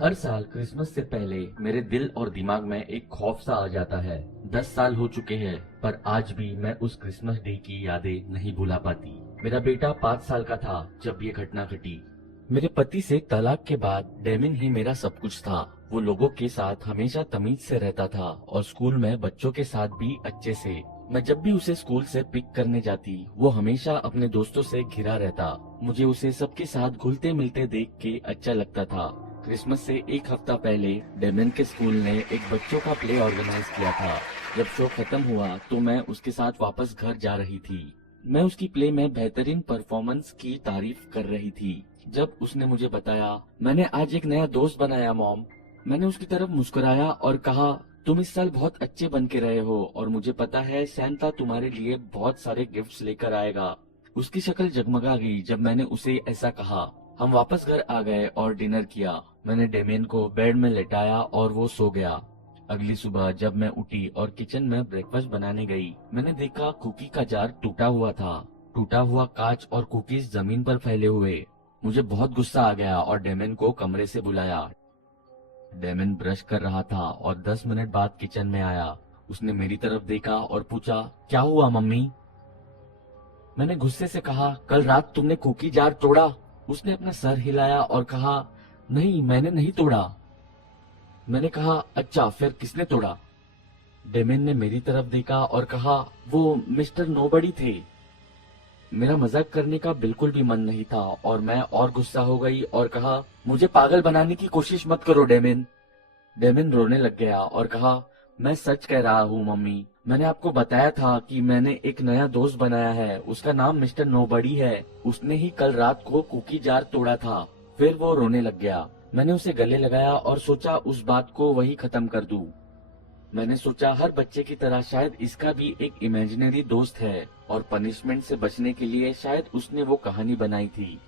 हर साल क्रिसमस से पहले मेरे दिल और दिमाग में एक खौफ सा आ जाता है। 10 साल हो चुके हैं, पर आज भी मैं उस क्रिसमस डे की यादें नहीं भुला पाती। मेरा बेटा 5 साल का था जब ये घटना घटी। मेरे पति से तलाक के बाद डेमिन ही मेरा सब कुछ था। वो लोगों के साथ हमेशा तमीज से रहता था और स्कूल में बच्चों के साथ भी अच्छे से। मैं जब भी उसे स्कूल से पिक करने जाती, वो हमेशा अपने दोस्तों से घिरा रहता। मुझे उसे सबके साथ घुलते मिलते देख के अच्छा लगता था। क्रिसमस से एक हफ्ता पहले डेमिन के स्कूल ने एक बच्चों का प्ले ऑर्गेनाइज किया था। जब शो खत्म हुआ तो मैं उसके साथ वापस घर जा रही थी। मैं उसकी प्ले में बेहतरीन परफॉर्मेंस की तारीफ कर रही थी जब उसने मुझे बताया, मैंने आज एक नया दोस्त बनाया मॉम। मैंने उसकी तरफ मुस्कुराया और कहा, तुम इस साल बहुत अच्छे बन के रहे हो और मुझे पता है सैंटा तुम्हारे लिए बहुत सारे गिफ्ट्स लेकर आएगा। उसकी शक्ल जगमगा गई जब मैंने उसे ऐसा कहा। हम वापस घर आ गए और डिनर किया। मैंने डेमियन को बेड में लेटाया और वो सो गया। अगली सुबह जब मैं उठी और किचन में ब्रेकफास्ट बनाने गई, मैंने देखा कुकी का जार टूटा हुआ था। टूटा हुआ कांच और कुकीज जमीन पर फैले हुए। मुझे बहुत गुस्सा आ गया और डेमियन को कमरे से बुलाया। डेमियन ब्रश कर रहा था और 10 मिनट बाद किचन में आया। उसने मेरी तरफ देखा और पूछा, क्या हुआ मम्मी? मैंने गुस्से से कहा, कल रात तुमने कुकी जार तोड़ा। उसने अपना सर हिलाया और कहा, नहीं मैंने नहीं तोड़ा। मैंने कहा, अच्छा फिर किसने तोड़ा? डेमियन ने मेरी तरफ देखा और कहा, वो मिस्टर नोबडी थे। मेरा मजाक करने का बिल्कुल भी मन नहीं था और मैं और गुस्सा हो गई और कहा, मुझे पागल बनाने की कोशिश मत करो डेमियन। डेमियन रोने लग गया और कहा, मैं सच कह रहा हूँ मम्मी। मैंने आपको बताया था कि मैंने एक नया दोस्त बनाया है। उसका नाम मिस्टर नोबडी है। उसने ही कल रात को कुकी जार तोड़ा था। फिर वो रोने लग गया। मैंने उसे गले लगाया और सोचा उस बात को वही खत्म कर दूं। मैंने सोचा हर बच्चे की तरह शायद इसका भी एक इमेजिनरी दोस्त है और पनिशमेंट से बचने के लिए शायद उसने वो कहानी बनाई थी।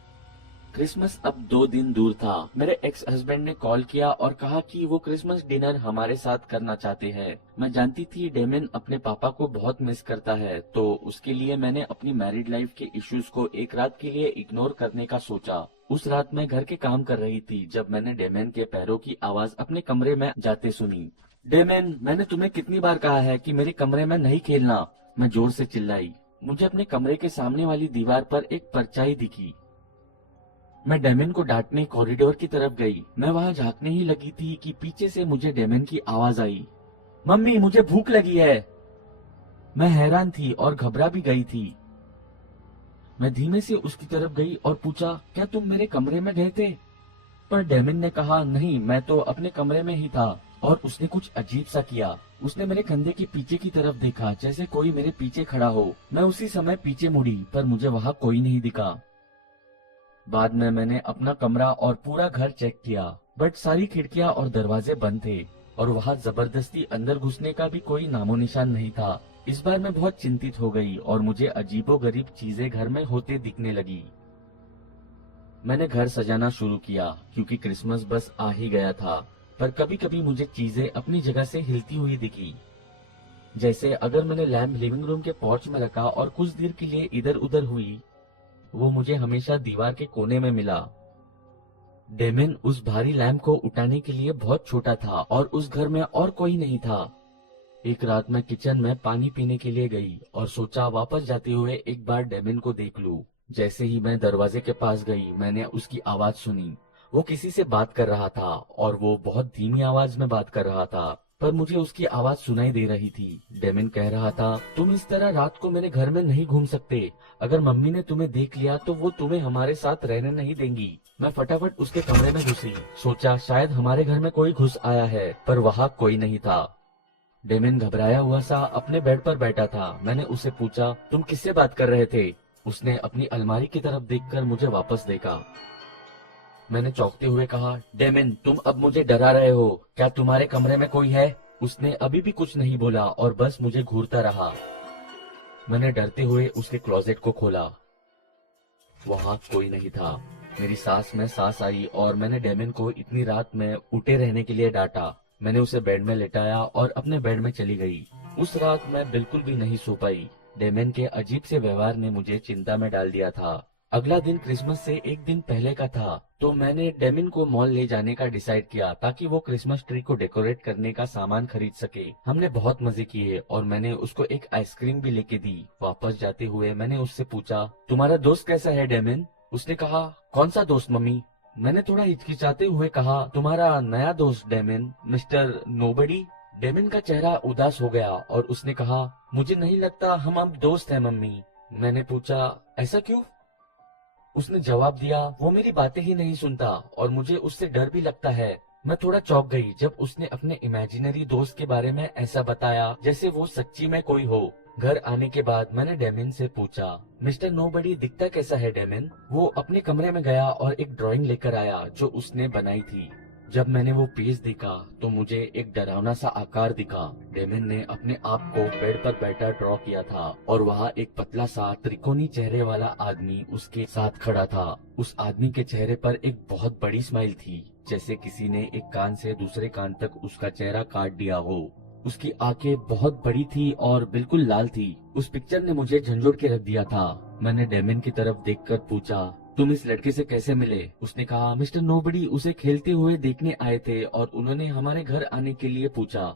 क्रिसमस अब 2 दिन दूर था। मेरे एक्स हस्बैंड ने कॉल किया और कहा कि वो क्रिसमस डिनर हमारे साथ करना चाहते हैं। मैं जानती थी डेमियन अपने पापा को बहुत मिस करता है, तो उसके लिए मैंने अपनी मैरिड लाइफ के इश्यूज को एक रात के लिए इग्नोर करने का सोचा। उस रात मैं घर के काम कर रही थी जब मैंने डेमियन के पैरों की आवाज अपने कमरे में जाते सुनी। डेमियन, मैंने तुम्हें कितनी बार कहा है कि मेरे कमरे में नहीं खेलना, मैं जोर से चिल्लाई। मुझे अपने कमरे के सामने वाली दीवार पर एक परछाई दिखी। मैं डेमियन को डांटने कॉरिडोर की तरफ गई। मैं वहां झांकने ही लगी थी कि पीछे से मुझे डेमियन की आवाज आई, मम्मी मुझे भूख लगी है। मैं हैरान थी और घबरा भी गई थी। मैं धीमे से उसकी तरफ गई और पूछा, क्या तुम मेरे कमरे में गए थे? पर डेमियन ने कहा, नहीं मैं तो अपने कमरे में ही था। और उसने कुछ अजीब सा किया। उसने मेरे कंधे के पीछे की तरफ देखा जैसे कोई मेरे पीछे खड़ा हो। मैं उसी समय पीछे मुड़ी पर मुझे वहां कोई नहीं दिखा। बाद में मैंने अपना कमरा और पूरा घर चेक किया, बट सारी खिड़कियां और दरवाजे बंद थे और वहां जबरदस्ती अंदर घुसने का भी कोई नामो निशान नहीं था। इस बार मैं बहुत चिंतित हो गई और मुझे अजीबोगरीब चीजें घर में होते दिखने लगी। मैंने घर सजाना शुरू किया क्योंकि क्रिसमस बस आ ही गया था, पर कभी कभी मुझे चीजें अपनी जगह से हिलती हुई दिखी। जैसे अगर मैंने लैम्प लिविंग रूम के पोर्च में रखा और कुछ देर के लिए इधर उधर हुई, वो मुझे हमेशा दीवार के कोने में मिला। डेमियन उस भारी लैम्प को उठाने के लिए बहुत छोटा था और उस घर में और कोई नहीं था। एक रात मैं किचन में पानी पीने के लिए गई और सोचा वापस जाते हुए एक बार डेमियन को देख लूं। जैसे ही मैं दरवाजे के पास गई, मैंने उसकी आवाज सुनी। वो किसी से बात कर रहा था और वो बहुत धीमी आवाज में बात कर रहा था, पर मुझे उसकी आवाज सुनाई दे रही थी। डेमियन कह रहा था, तुम इस तरह रात को मेरे घर में नहीं घूम सकते। अगर मम्मी ने तुम्हें देख लिया तो वो तुम्हें हमारे साथ रहने नहीं देंगी। मैं फटाफट उसके कमरे में घुसी। सोचा शायद हमारे घर में कोई घुस आया है, पर वहाँ कोई नहीं था। डेमियन घबराया हुआ सा अपने बेड पर बैठा था। मैंने उसे पूछा, तुम किससे बात कर रहे थे? उसने अपनी अलमारी की तरफ देखकर मुझे वापस देखा। मैंने चौंकते हुए कहा, डेमियन तुम अब मुझे डरा रहे हो। क्या तुम्हारे कमरे में कोई है? उसने अभी भी कुछ नहीं बोला और बस मुझे घूरता रहा। मैंने डरते हुए उसके क्लोजेट को खोला। वहां कोई नहीं था। मेरी सांस में सांस आई और मैंने डेमियन को इतनी रात में उठे रहने के लिए डांटा। मैंने उसे बेड में लेटाया और अपने बेड में चली गई। उस रात मैं बिल्कुल भी नहीं सो पाई। डेमियन के अजीब से व्यवहार ने मुझे चिंता में डाल दिया था। अगला दिन क्रिसमस से एक दिन पहले का था, तो मैंने डेमिन को मॉल ले जाने का डिसाइड किया ताकि वो क्रिसमस ट्री को डेकोरेट करने का सामान खरीद सके। हमने बहुत मजे किए और मैंने उसको एक आइसक्रीम भी लेके दी। वापस जाते हुए मैंने उससे पूछा, तुम्हारा दोस्त कैसा है डेमिन? उसने कहा, कौन सा दोस्त मम्मी? मैंने थोड़ा हिचकिचाते हुए कहा, तुम्हारा नया दोस्त डेमिन, मिस्टर नोबडी। डेमिन का चेहरा उदास हो गया और उसने कहा, मुझे नहीं लगता हम अब दोस्त हैं मम्मी। मैंने पूछा, ऐसा क्यों? उसने जवाब दिया, वो मेरी बातें ही नहीं सुनता और मुझे उससे डर भी लगता है। मैं थोड़ा चौंक गई जब उसने अपने इमेजिनरी दोस्त के बारे में ऐसा बताया जैसे वो सच्ची में कोई हो। घर आने के बाद मैंने डेमिन से पूछा, मिस्टर नोबडी दिखता कैसा है डेमिन? वो अपने कमरे में गया और एक ड्राइंग लेकर आया जो उसने बनाई थी। जब मैंने वो पेज देखा तो मुझे एक डरावना सा आकार दिखा। डेमिन ने अपने आप को बेड पर बैठा ड्रॉ किया था और वहाँ एक पतला सा त्रिकोणी चेहरे वाला आदमी उसके साथ खड़ा था। उस आदमी के चेहरे पर एक बहुत बड़ी स्माइल थी, जैसे किसी ने एक कान से दूसरे कान तक उसका चेहरा काट दिया हो। उसकी आंखें बहुत बड़ी थी और बिल्कुल लाल थी। उस पिक्चर ने मुझे झंझोड़ के रख दिया था। मैंने डेमिन की तरफ देखकर पूछा, तुम इस लड़के से कैसे मिले? उसने कहा, मिस्टर नोबडी उसे खेलते हुए देखने आए थे और उन्होंने हमारे घर आने के लिए पूछा।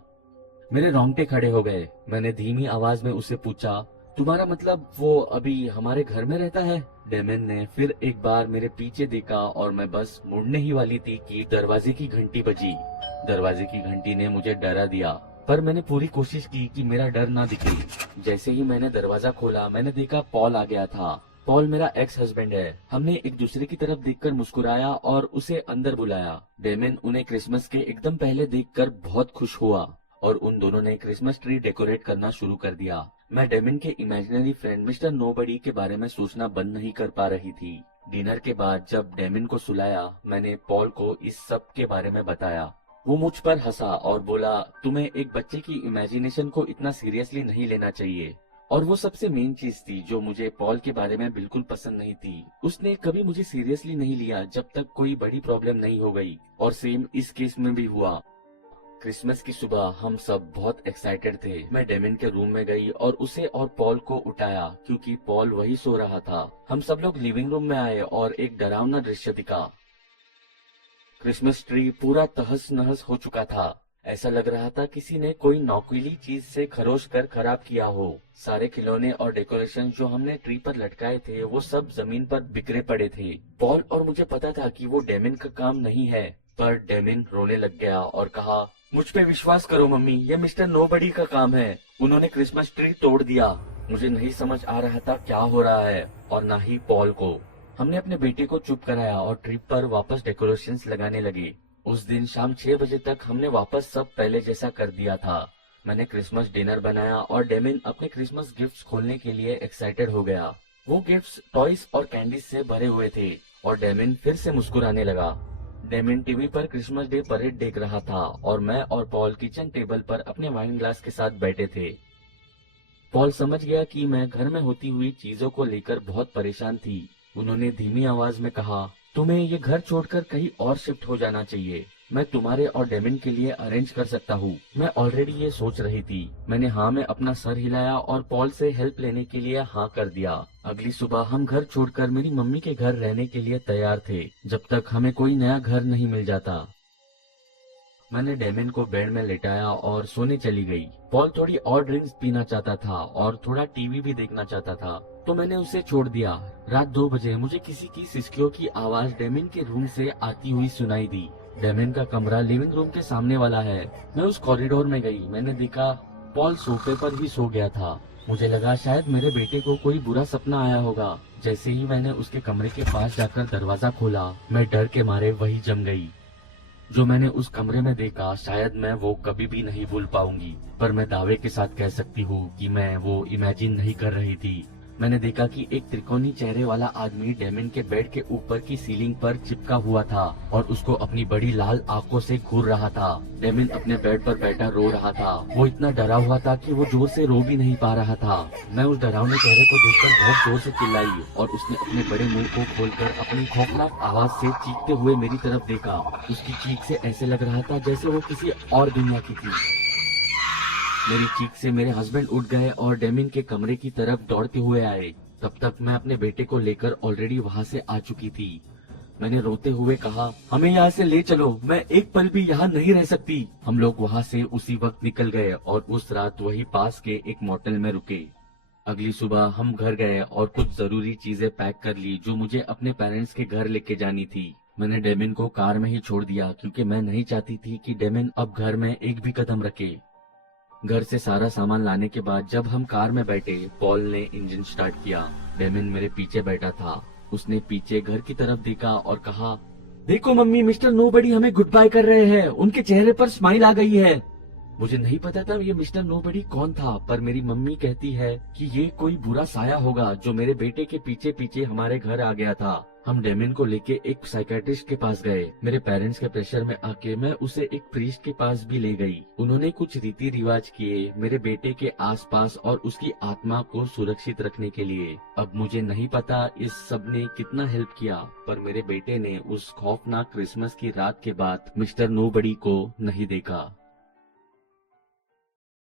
मेरे रोंगटे खड़े हो गए। मैंने धीमी आवाज में उसे पूछा, तुम्हारा मतलब वो अभी हमारे घर में रहता है? डेमिन ने फिर एक बार मेरे पीछे देखा और मैं बस मुड़ने ही वाली थी कि दरवाजे की घंटी बजी। दरवाजे की घंटी ने मुझे डरा दिया, पर मैंने पूरी कोशिश की कि मेरा डर ना दिखे। जैसे ही मैंने दरवाजा खोला मैंने देखा पॉल आ गया था। पॉल मेरा एक्स हस्बैंड है। हमने एक दूसरे की तरफ देखकर मुस्कुराया और उसे अंदर बुलाया। डेमिन उन्हें क्रिसमस के एकदम पहले देखकर बहुत खुश हुआ और उन दोनों ने क्रिसमस ट्री डेकोरेट करना शुरू कर दिया। मैं डेमिन के इमेजिनरी फ्रेंड मिस्टर नोबडी के बारे में सोचना बंद नहीं कर पा रही थी। डिनर के बाद जब डेमिन को सुलाया मैंने पॉल को इस सब के बारे में बताया। वो मुझ पर हंसा और बोला, तुम्हें एक बच्चे की इमेजिनेशन को इतना सीरियसली नहीं लेना चाहिए। और वो सबसे मेन चीज थी जो मुझे पॉल के बारे में बिल्कुल पसंद नहीं थी। उसने कभी मुझे सीरियसली नहीं लिया जब तक कोई बड़ी प्रॉब्लम नहीं हो गई, और सेम इस केस में भी हुआ। क्रिसमस की सुबह हम सब बहुत एक्साइटेड थे। मैं डेमिन के रूम में गई और उसे और पॉल को उठाया क्योंकि पॉल वही सो रहा था। हम सब लोग लिविंग रूम में आए और एक डरावना दृश्य दिखा। क्रिसमस ट्री पूरा तहस नहस हो चुका था। ऐसा लग रहा था किसी ने कोई नौकीली चीज से खरोच कर खराब किया हो। सारे खिलौने और डेकोरेशन जो हमने ट्री पर लटकाए थे वो सब जमीन पर बिखरे पड़े थे। पॉल और मुझे पता था कि वो डेमिन का काम नहीं है, पर डेमिन रोने लग गया और कहा, मुझ पे विश्वास करो मम्मी, ये मिस्टर नोबडी का काम है। उन्होंने क्रिसमस ट्री तोड़ दिया। मुझे नहीं समझ आ रहा था क्या हो रहा है और ना ही पॉल को। हमने अपने बेटे को चुप कराया और ट्री पर वापस डेकोरेशंस लगाने लगे। उस दिन शाम 6 बजे तक हमने वापस सब पहले जैसा कर दिया था। मैंने क्रिसमस डिनर बनाया और डेमिन अपने क्रिसमस गिफ्ट्स खोलने के लिए एक्साइटेड हो गया। वो गिफ्ट्स टॉयज और कैंडीज से भरे हुए थे और डेमिन फिर से मुस्कुराने लगा। डेमिन टीवी पर क्रिसमस डे परेड देख रहा था और मैं और पॉल किचन टेबल पर अपने वाइन ग्लास के साथ बैठे थे। पॉल समझ गया कि मैं घर में होती हुई चीजों को लेकर बहुत परेशान थी। उन्होंने धीमी आवाज में कहा, तुम्हें ये घर छोड़कर कहीं और शिफ्ट हो जाना चाहिए। मैं तुम्हारे और डेमिन के लिए अरेंज कर सकता हूँ। मैं ऑलरेडी ये सोच रही थी। मैंने हाँ में अपना सर हिलाया और पॉल से हेल्प लेने के लिए हाँ कर दिया। अगली सुबह हम घर छोड़कर मेरी मम्मी के घर रहने के लिए तैयार थे, जब तक हमें कोई नया घर नहीं मिल जाता। मैंने डेमिन को बेड में लेटाया और सोने चली गई। पॉल थोड़ी और ड्रिंक्स पीना चाहता था और थोड़ा टीवी भी देखना चाहता था, तो मैंने उसे छोड़ दिया। रात 2 बजे मुझे किसी की सिसकियों की आवाज डेमिन के रूम से आती हुई सुनाई दी। डेमिन का कमरा लिविंग रूम के सामने वाला है। मैं उस कॉरिडोर में गई। मैंने देखा पॉल सोफे पर ही सो गया था। मुझे लगा शायद मेरे बेटे को कोई बुरा सपना आया होगा। जैसे ही मैंने उसके कमरे के पास जाकर दरवाजा खोला, मैं डर के मारे वही जम गई। जो मैंने उस कमरे में देखा शायद मैं वो कभी भी नहीं भूल पाऊंगी, पर मैं दावे के साथ कह सकती हूँ कि मैं वो इमेजिन नहीं कर रही थी। मैंने देखा कि एक त्रिकोणी चेहरे वाला आदमी डेमिन के बेड के ऊपर की सीलिंग पर चिपका हुआ था और उसको अपनी बड़ी लाल आंखों से घूर रहा था। डेमिन अपने बेड पर बैठा रो रहा था। वो इतना डरा हुआ था कि वो जोर से रो भी नहीं पा रहा था। मैं उस डरावने चेहरे को देखकर बहुत जोर से चिल्लाई और उसने अपने बड़े मुंह को खोलकर अपनी खौफनाक आवाज से चीखते हुए मेरी तरफ देखा। उसकी चीख से ऐसे लग रहा था जैसे वो किसी और दुनिया की थी। मेरी चीख से मेरे हस्बैंड उठ गए और डेमिन के कमरे की तरफ दौड़ते हुए आए। तब तक मैं अपने बेटे को लेकर ऑलरेडी वहाँ से आ चुकी थी। मैंने रोते हुए कहा, हमें यहाँ से ले चलो, मैं एक पल भी यहाँ नहीं रह सकती। हम लोग वहाँ से उसी वक्त निकल गए और उस रात वही पास के एक मोटेल में रुके। अगली सुबह हम घर गए और कुछ जरूरी चीजें पैक कर ली जो मुझे अपने पेरेंट्स के घर लेके जानी थी। मैंने डेमिन को कार में ही छोड़ दिया क्योंकि मैं नहीं चाहती थी कि डेमिन अब घर में एक भी कदम रखे। घर से सारा सामान लाने के बाद जब हम कार में बैठे, पॉल ने इंजन स्टार्ट किया। डेमिन मेरे पीछे बैठा था। उसने पीछे घर की तरफ देखा और कहा, देखो मम्मी, मिस्टर नोबडी हमें गुड बाय कर रहे हैं। उनके चेहरे पर स्माइल आ गई है। मुझे नहीं पता था ये मिस्टर नोबडी कौन था, पर मेरी मम्मी कहती है कि ये कोई बुरा साया होगा जो मेरे बेटे के पीछे पीछे हमारे घर आ गया था। हम डेमिन को लेके एक साइकेट्रिस्ट के पास गए। मेरे पेरेंट्स के प्रेशर में आके मैं उसे एक प्रीस्ट के पास भी ले गई। उन्होंने कुछ रीति रिवाज किए मेरे बेटे के आसपास और उसकी आत्मा को सुरक्षित रखने के लिए। अब मुझे नहीं पता इस सब ने कितना हेल्प किया, पर मेरे बेटे ने उस खौफनाक क्रिसमस की रात के बाद मिस्टर नोबडी को नहीं देखा।